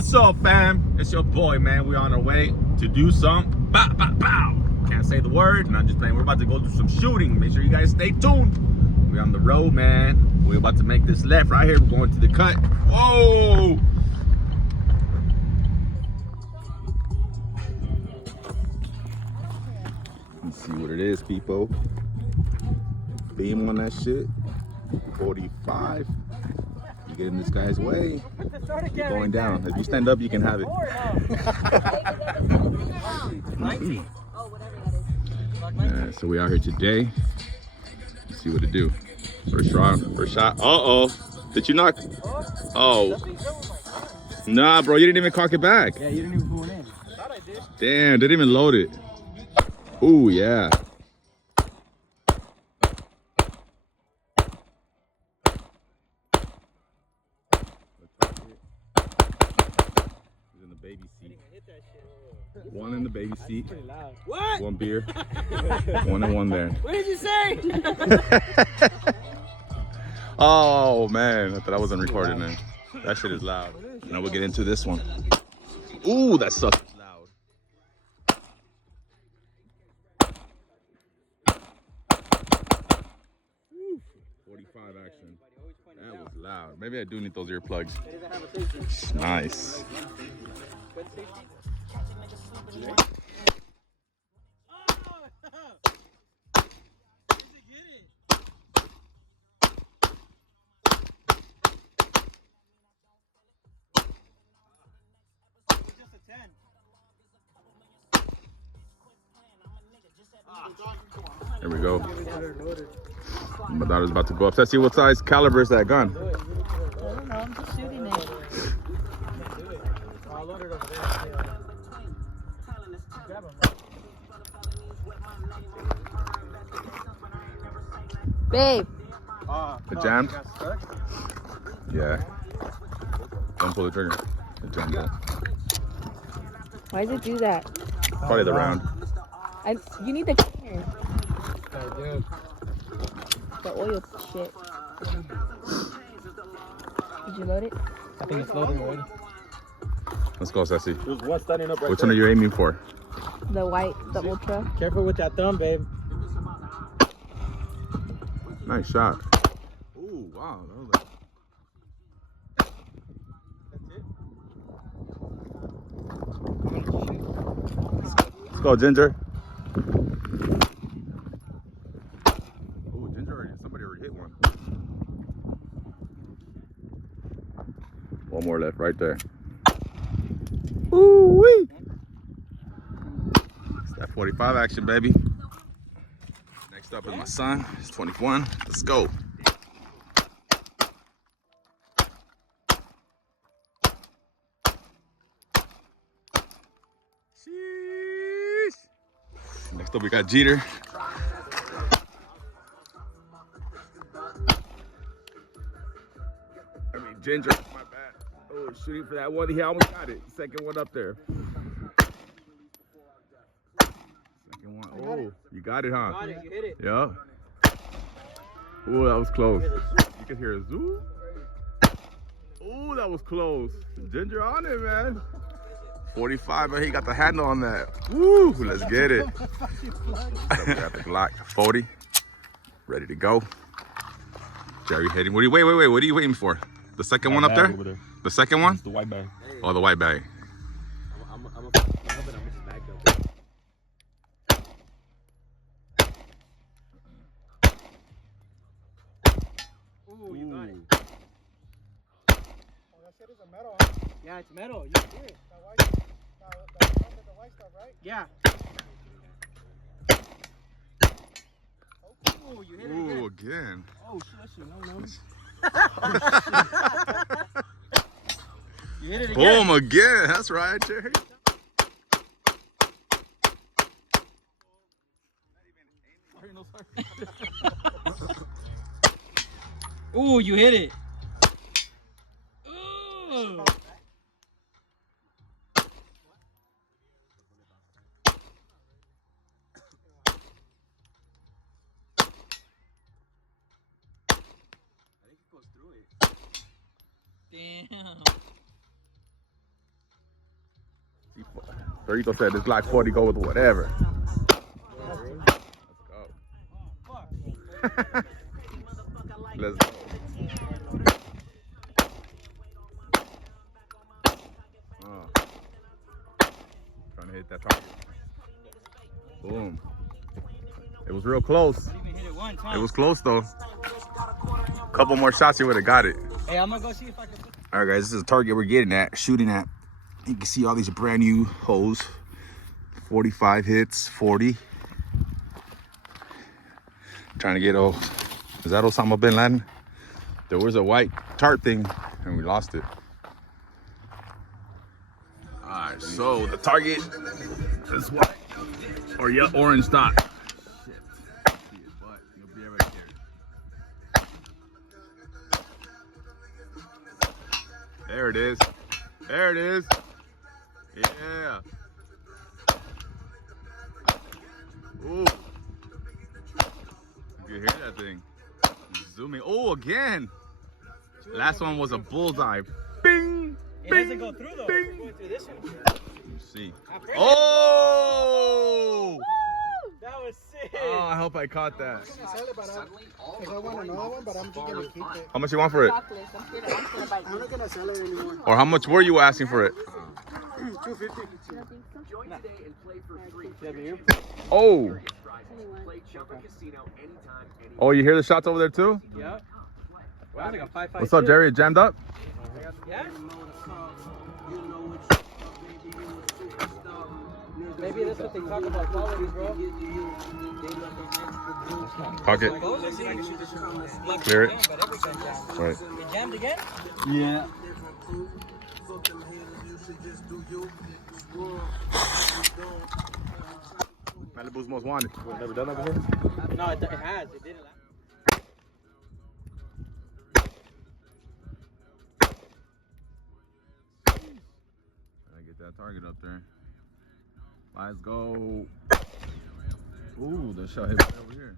What's up, fam? It's your boy, man. We're on our way to do some bow, bow, bow. Can't say the word, and I'm just playing. We're about to go do some shooting. Make sure you guys stay tuned. We're on the road, man. We're about to make this left right here. We're going to the cut. Whoa! Let's see what it is, people. Beam on that shit. 45. You get in this guy's way. You're going down. If you stand up, you can have it. 19. Yeah, so we out here today. Let's see what to do. First shot. Uh-oh. Did you knock? Oh. Nah, bro, you didn't even cock it back. Yeah, you didn't even pull it in. I thought I did. Damn, didn't even load it. Ooh, yeah. He's in the baby seat. One in the baby seat. What? One beer. One and one there. What did you say? Oh man, I thought I wasn't recording there. That shit is loud. Now we'll get into this one. Ooh, that sucks loud. Ooh, 45 action. That was loud. Maybe I do need those earplugs. Nice. Here we go. My daughter's about to go up. Let's see what size caliber is that gun. I don't know, I'm just shooting it. Babe. It jammed? Yeah. Don't pull the trigger. It jammed out. Why does it do that? Probably the round. You need the cleaner. I do. The oil shit. Did you load it? I think it's loaded already. Let's go, Sassy. There's one standing up right Which one are you aiming for? The white, the ultra. Careful with that thumb, babe. Nice shot. Ooh, wow. That was Let's go, Ginger. Oh, Ginger somebody already hit one. One more left, right there. Ooh wee! It's that 45 action, baby. Next up is my son. He's 21. Let's go. Sheesh. Next up, we got Jeter. Ginger, my bad. Oh, shooting for that one. He almost got it. Second one up there. Second one. Oh, you got it, huh? Got it, you hit it. Yeah. Oh, that was close. You can hear a zoo. Oh, that was close. Ginger on it, man. 45, man. He got the handle on that. Woo, let's get it. Got the Glock 40. Ready to go. Jerry hitting. Wait. What are you waiting for? The second one up there? The second one? It's the white bag. Oh, the white bag. I'm bagged up. Ooh, you got it. Oh, that shit is a metal, huh? Yeah, it's metal. You hear it. That white, the white stuff, right? Yeah. Ooh, you hit it Ooh, again. again. Oh, shit, no. You hit it again. Boom, again. That's right, Jerry. Ooh, you hit it. Ooh. Damn. Torito said this Glock 40 go with whatever. Let's go. Trying to hit that target. Boom. It was real close. I didn't even hit it once, huh? It was close though. Couple more shots, you would have got it. Hey, I'm gonna go see if I can. All right, guys, this is the target we're getting at, shooting at. You can see all these brand new holes. 45 hits, 40. Trying to get, is that Osama bin Laden? There was a white tarp thing and we lost it. All right, so the target is white or yeah, orange dot. Shit. But you'll be able to hear it. There it is. There it is. Yeah. Ooh. You can hear that thing. Zooming. Oh, again. Last one was a bullseye. Bing. It doesn't go through though. Bing. It's going through this one. Let me see. Oh! That was sick. Oh, I hope I caught that. Sell it, but I want another one, but I'm just gonna keep it. How much you want for it? Chocolate. I'm gonna bite I'm not gonna sell it anymore. Or how much were you asking for it? 250. Oh. Oh, you hear the shots over there too? Yeah. Wow, like a 5.56. What's up, Jerry? It jammed up? Yeah. Maybe that's what they talk about quality, bro. Cock it. Let's see if I can shoot this one. Clear it. But every time jammed. Right. It jammed again? Yeah. Malibu's most wanted. Never done that before? No, it has. It didn't last. I get that target up there. Let's go. Ooh, the shot hit right over here.